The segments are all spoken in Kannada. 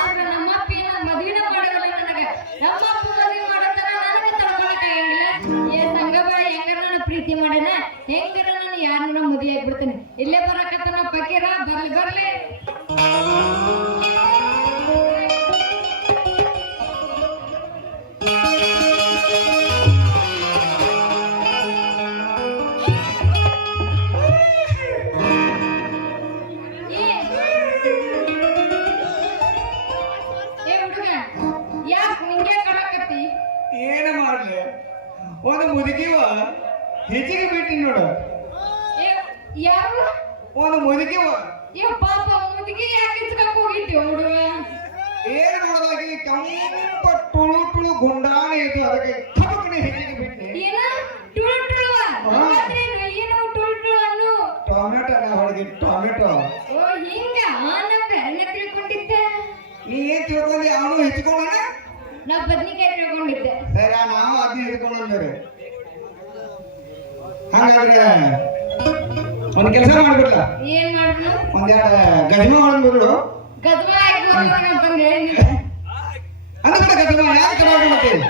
ಆದ್ರೆ ನಮ್ಮಪ್ಪ ಏನ ಮದ್ವಿನ ಮಾಡಲ್ಲ ನನಗ. ನಮ್ಮಪ್ಪ ಮದ್ವಿ ಮಾಡತ್ತಾರ ನನಗೆ ತಡ್ಕೊಳಕ್ಕಾಗಂಗಿಲ್ಲ. ಏ ಸಂಗಬ ಹೆಂಗಾರ ನನ್ನ ಪ್ರೀತಿ ಮಾಡ್ಯಾನ, ಹೆಂಗಾರ ನಾನು ಯಾರನ್ನ ಮದುವೆ ಆಗ್ಬಿಡ್ತೇನೆ. ಇಲ್ಲೇ ಬರಕತ್ತಾನ ಫಕೀರ, ಬರ್ಲಿ ಬರ್ಲಿ. ಏನ ಮಾಡ್ಲಿ, ಒಂದು ಮುದುಕಿವ ಹೆಚ್ಚಿಗೆ ಬಿಟ್ಟಿ ನೋಡು. ಯಾರು ಒಂದು ಮುದುಕಿವ ಪಾಪ ಮುದುಕಿ ಯಾಕೆ ಇಸ್ಕಕ್ ಹೋಗಿದ್ದೆ ಹುಡುಗ? ಏನ್ ನೋಡೋದಾಗಿ ಕೆಂಪ ಟುಳು ಟುಳು ಗುಂಡಾನ ಇದ್ದು ಅದಕ್ಕೆ ಕಪಕನೆ ಹೆಚ್ಚಿಗೆ ಬಿಟ್ಟೆ. ಏನ ಟುಳು ಟುಳು? ಏನು ಟುಳು ಟುಳು ಅನ್ನು? ಟೊಮೆಟೊ ನಾ ಹೊಡೆದಿ ಟೊಮೆಟೊ. ಓ ಹಿಂಗ ನಮ್ಮ ಕರೆನ ತಿಳ್ಕೊಂಡಿದ್ದೆ. ನೀ ಏನ್ ತಿಳ್ಕೊಂಡಿ? ಅವನು ಹೆಚ್ಚಿಕೊಂಡ, ನಾ ಬದ್ನಿಕಾಯಿ ತಿಳ್ಕೊಂಡಿದ್ದೆ. ಸರಿ ನಾವು ಅದನ್ನ ಹಿಡ್ಕೊಂಡ್ರೆ ಹಂಗಾದ್ರೆ ಒಂದ್ ಕೆಲಸ ಮಾಡ್ಬಿಡ್ಲ. ಏನ್ ಮಾಡ್ರು? ಒಂದೆರಡು ಗಜಮ ಮಾಡ್ಬಿಡು. ಗದ್ಮ ಅಂತಂದ್ ಹೇಳಿಲ್ಲ. ಅಂದ್ರೆ ಗಜಮ ಯಾಕೆ ಮಾಡ್ಬಿಡ್ತೀವಿ?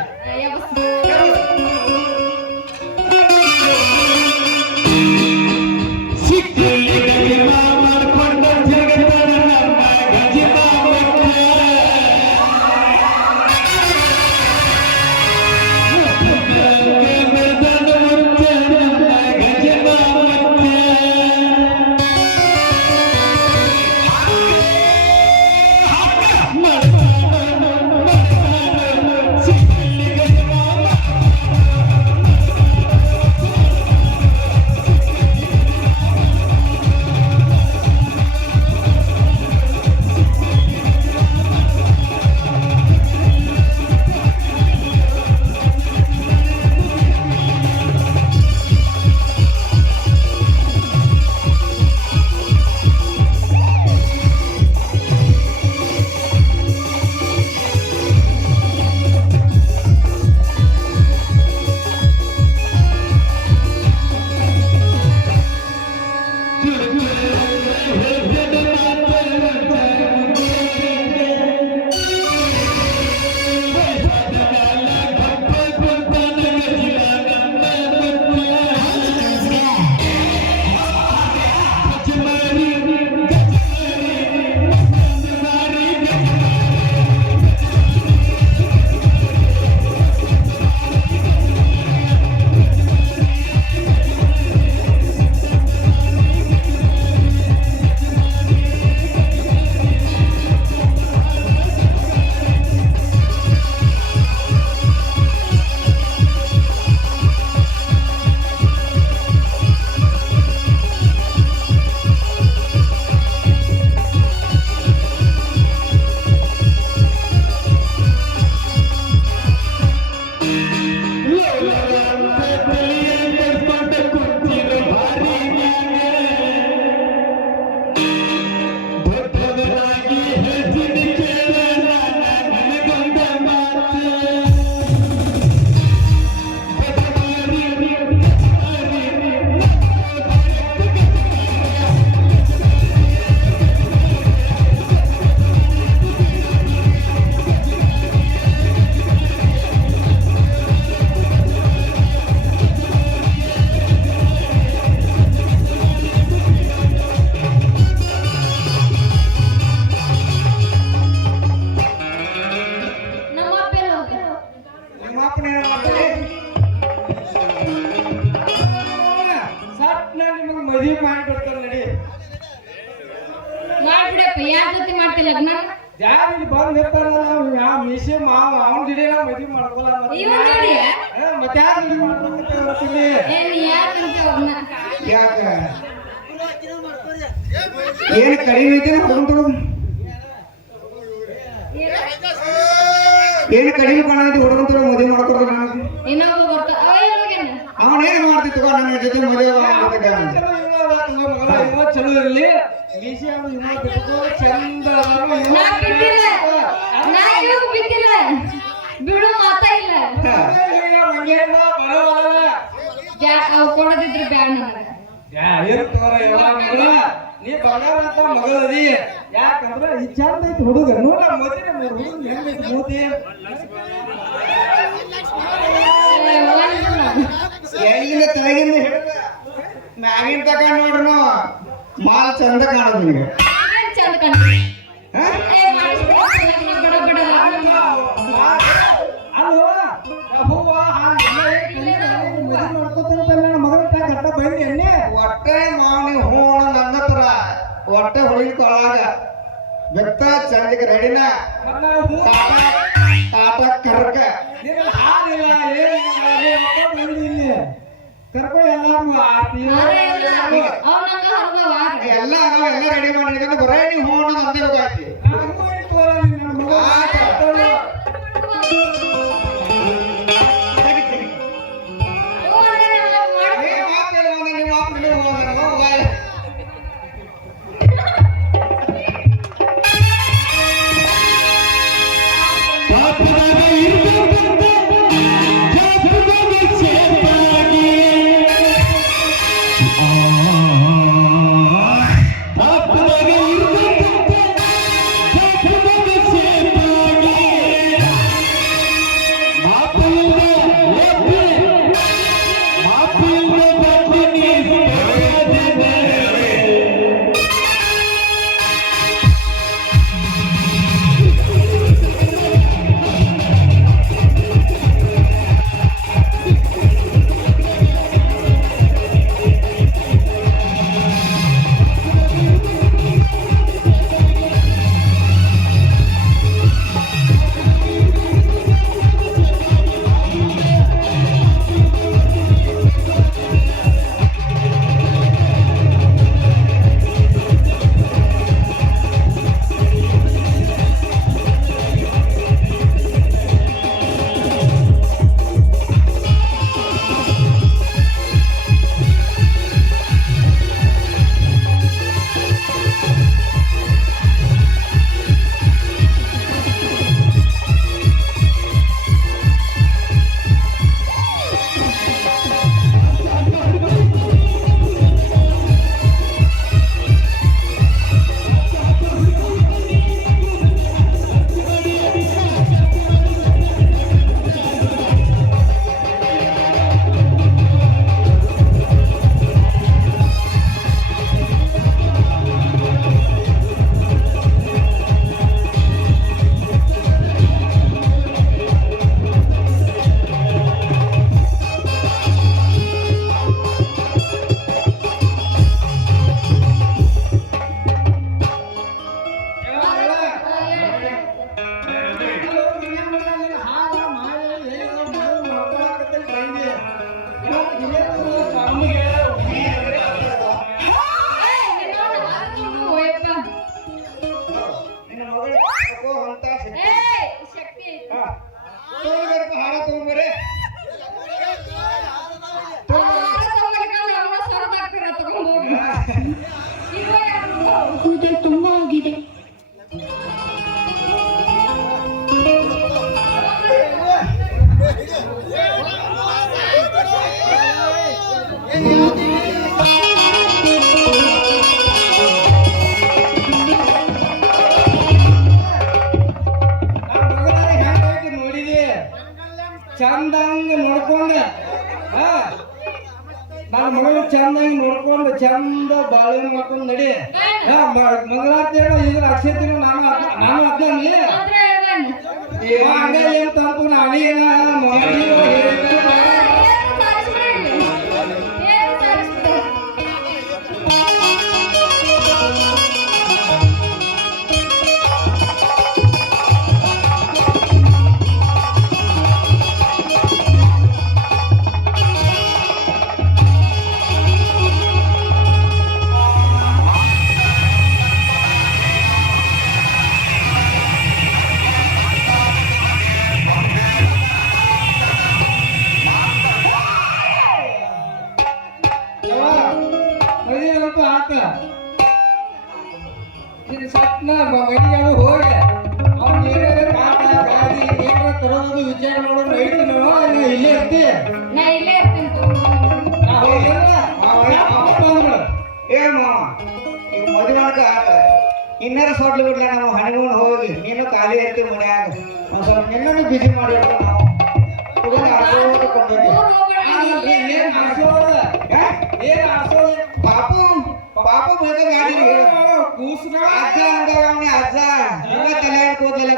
ಮದುವೆ ಮಾಡಿಬಿಡ್ತಾರೆ ನಡಿ. ಮಾಡ್ಬಿಡಪ್ಪ, ಯಾರ ಜೊತೆ ಮಾಡ್ತಿಲ್ಲ ಲಗ್ನ? ಯಾರು ಇಲ್ಲಿ ಬಂದು ನಿಂತಾರಲ್ಲ ಯಾವ ಮೀಸೆ ಮಾವ ಅವನ ಜೊತೆ ನಾವು ಮದುವೆ ಮಾಡ್ಕೊಲ್ಲ. ಮತ್ತೆ ಯಾರು ಮದುವೆ ಮಾಡ್ಕೊಳ್ತೀವಿ? ಯಾಕ ಏನು ಕಡಿಮೆ ಐತೆ ಹುಡುಗರು? ಏನು ಕಡಿಮೆ ಕಾಣೈತಿ ಹುಡುಗರು ಮದುವೆ ಮಾಡ್ಕೊಡ್ತಾರೆ. ಅವನೇನು ಮಾಡ್ತಿತ್ತು ನನ್ನ ಜೊತೆ ಮದುವೆ ಚಲೋ ಇರಲಿ ಚಂದ ಬಿಡು ಮಾತಾ ಇಲ್ಲ. ಕೊಡದಿದ್ರು ಬ್ಯಾಡ ನೀ ಬಂಗಾರ ಅಂತ ಮಗಳದಿ ಯಾಕಂದ್ರ ಈ ಚಂದ ಐತಿ ಹುಡುಗ ನೋಡ ಮೊದಲೇ ಹುಡುಗ ಹೆಂಗೈತಿ ಮೂತಿ ಎಲ್ಲಿಂದ ತೆಳಗಿಂದ ಹಿಡಿದ ಮ್ಯಾಗಿನ ತಕ ನೋಡ್ರಿ ನಾವು ಮಾಲ್ ಚಂದ ಕಾಣೋದು ನಿಮಗೆ ಚಂದ ಕಾಣ್ತೀವಿ ಬಡ ಅಲ್ವಾ ಹೂವ ಮಾಡ್ಕೊತಾರ ಮಗಳ ಕಟ್ಟ ಬೈರಿ ಎಣ್ಣೆ ಒಟ್ಟೆ ಮಾವನಿ ಹೂಣ ನನ್ನತ್ರ ಒಟ್ಟೆ ಹೊಳಿಕೊಳ್ಳಾಗ ಬೆತ್ತ ಚಂದಿಗೆ ರೆಡಿನ ಟಾಟಾ ಕರ್ಕ ಹಾಲಿಲ್ಲ ಏನಿಲ್ಲ ಕರ್ಕೊ ಎಲ್ಲ ನಾವೆಲ್ಲ ರೆಡಿ ಮಾಡಿದ್ರೆ ಬರೇ ನೀವು ಹೂಣ ನಂದಿರ್ಬೇಕಾಯ್ತಿ ಕೂದಲು ತುಂಬಾ ಆಗಿದೆ. ಚಂದಂಗ ನೋಡ್ಕೊಂಡ ನನ್ನ ಮಗಳು ಚಂದಂಗ ನೋಡ್ಕೊಂಡು ಚಂದ ಬಾಳೆ ಮಾಡ್ಕೊಂಡು ನಡಿ ಮಂಗಳಾರತಿ ಇದ್ರ ಅಕ್ಷತಿನ ನಾನು ಅದ್ದಲ್ಲಿ ಹಂಗ ಏನ್ ತಪ್ಪು ನಾನೇನ ಸತ್ನ ಮನೆಗೆ ಹೋಗಿ ಅವ್ನು ಏನಾರ ಕಾಟ ಗಾಡಿ ಏನಾರ ತರೋದು ವಿಚಾರ ಮಾಡೋದು ಐತಿ ನಾವು ಇಲ್ಲೇ ಇರ್ತಿ ನಾ ಇಲ್ಲೇ ಇರ್ತೀನಿ. ಏ ಮಾವ ಈಗ ಮದುವೆ ಆತ ಇನ್ನರ ಸೊಡ್ಲು ಬಿಡ್ಲ ನಾವು ಹನಿಮೂನ್ ಹೋಗಿ ನೀನು ಖಾಲಿ ಇರ್ತೀವಿ ಮನ್ಯಾಗ ಒಂದ್ ಸ್ವಲ್ಪ ನಿನ್ನನ್ನು ಬಿಸಿ ಮಾಡಿ ನಾವು ಹುಡುಗ ಆಸೋದು ಕೊಂಡೋಗಿ ಏನ್ ಆಸೋದ ಏನ್ ಆಸೋದ ಪಾಪು ಪಾಪು ಬೇಗ ಗಾಡಿ ಕೂಸ್ನ ಅಜ್ಜ ಅಂದವ ಅವನೇ ಅಜ್ಜ ಇವ ತಲೆ ಕೂದಲ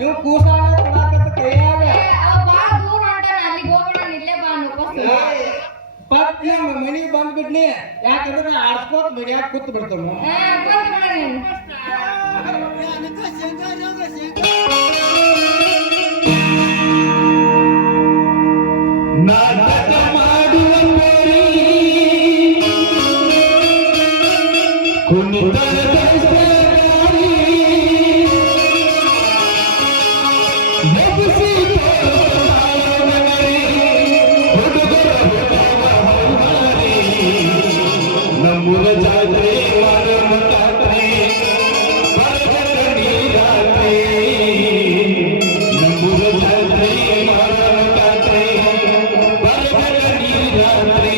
ಇವ್ ಕೂಸಾನ ಕೊಡಾಕತ್ತ ಕೈಯಾಗ ಅವ ಬಾ ದೂರ ಹೊಂಟಾನ ಅಲ್ಲಿಗೆ ಹೋಗೋಣ ಇಲ್ಲೇ ಬಾ ಅನ್ಕೋಸ್ಕರ ಪತ್ನಿ ಮನಿಗೆ ಬಂದ್ಬಿಡ್ನಿ ಯಾಕಂದ್ರೆ ಆಡ್ಸ್ಕೋತ ಮನ್ಯಾಗ ಕೂತ್ ಬಿಡ್ತಾನು ನಾಟಕ ಮಾಡುವ ಪರಿ ಕುಣಿತದ ಸರದಾರಿ ನಗಿಸಿ ತೋರಿಸುವವರೇ ಹುಡುಗರ ಹೌಮಾರಿ ನಮ್ಮೂರ ಜಾತ್ರೆ ಮಾಡೋಣ ಜಾತ್ರೆ ಬರಬರ ನೀರಾತ್ರೆ ನಮ್ಮೂರ ಜಾತ್ರೆ ಮಾಡೋಣ ಜಾತ್ರೆ ಬರಬರ ನೀರಾತ್ರೆ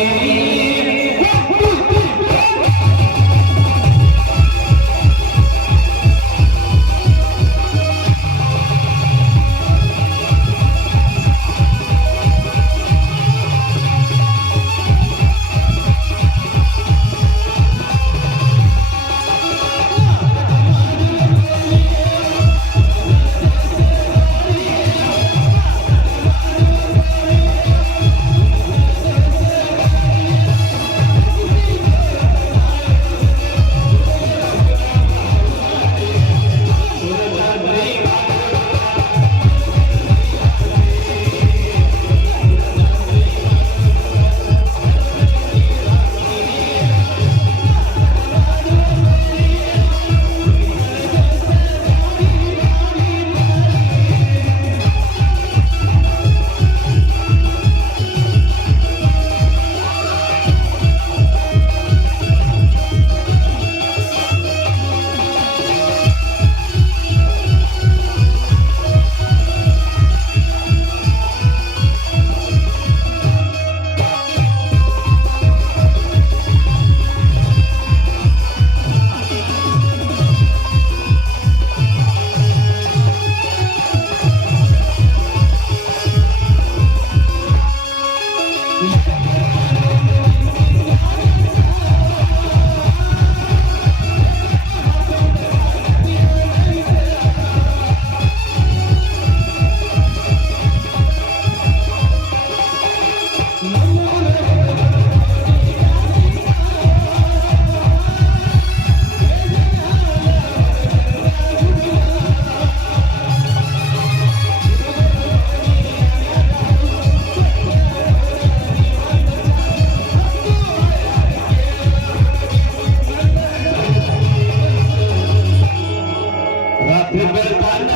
ರಾತ್ರಿ ಬೆಳಗಾನ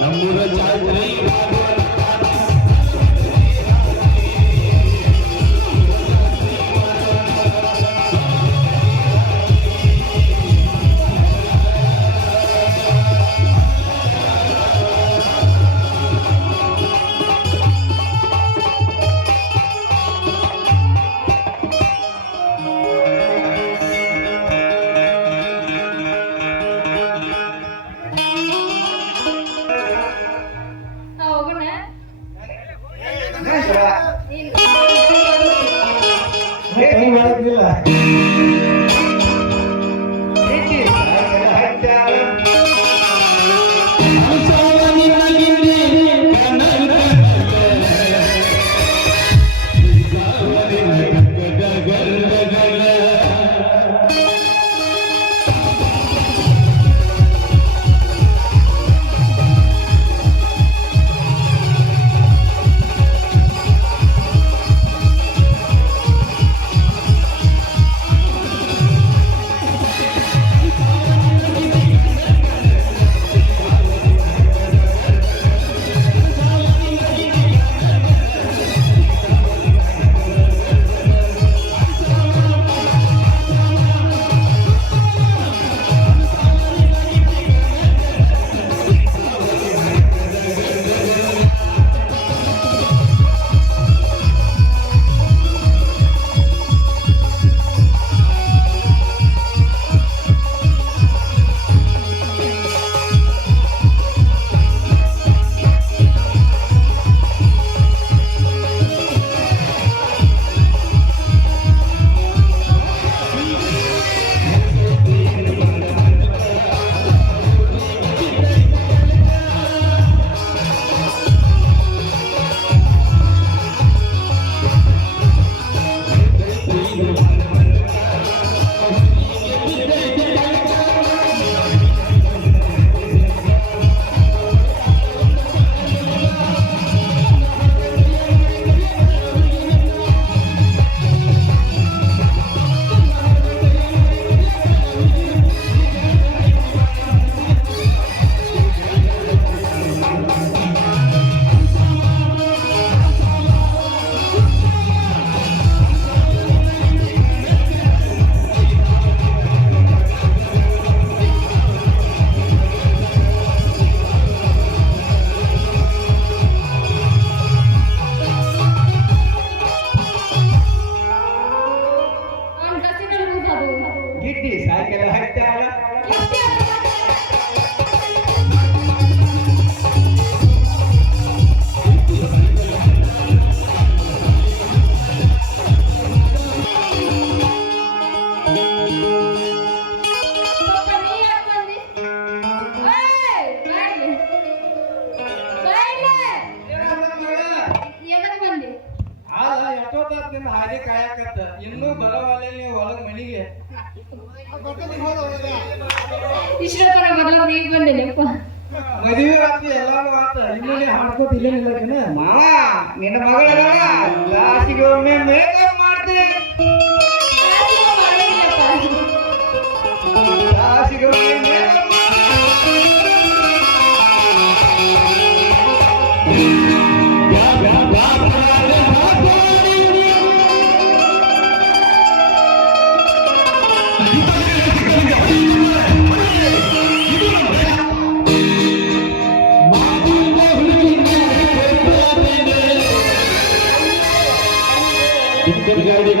ನಮ್ಮೂರ ಜಾತ್ರೆ ಗಿಡ್ಡಿ ಸಾಯಂಕಾಲ ಹಚ್ಚಾಳ ಅವ್ನ್ ಕಸಿನಲ್ಲಿ ಕೂತದು. ಗಿಡ್ಡಿ ಸಾಯಂಕಾಲ ಹಚ್ಚಾಳ ಎಷ್ಟೇ ಪಾಪ ನೀ ಯಾಕ್ ಬಂದಿ? ಏಯ್, ಬಾಯ್ಲೆ. ಬಾಯ್ಲೆ. ಎದಕ್ ಬಂದಿ? ಅಲ್ಲ ಎಷ್ಟೊತ್ತಾತ್ ನಿನ್ನ ಹಾಗೆ ಕಾಯಕತ್ತ ಇನ್ನೂ ಬರವಲ್ಲ ನೀವು ಒಳಗ್ ಮನಿಗೆ ಇಷ್ಟೊತ್ತರ ಮೊದಲು ನೀಗ್ ಬಂದಿಲ್ಲಪ್ಪ. ಮದುವೆ ಆತು ಎಲ್ಲಾನು ಆತ ಇನ್ನೂ ನೀ ಹಾಡ್ಕೋತ ಇಲ್ಲೇ ನಿಲ್ಲಕನ ಮಾವ ನಿನ್ನ ಮಗಳ ಲಾಸ್ಟಿಗೆ ಒಮ್ಮೆ ಮೇಕಪ್ ಮಾಡ್ತೀನಿ ಯಾರಿಗೂ ಮಾಡಿಲ್ಲಪ್ಪ. ಲಾಸ್ಟಿಗೆ ಒಮ್ಮೆ ಮೇಕಪ್ ಗಾಡಿ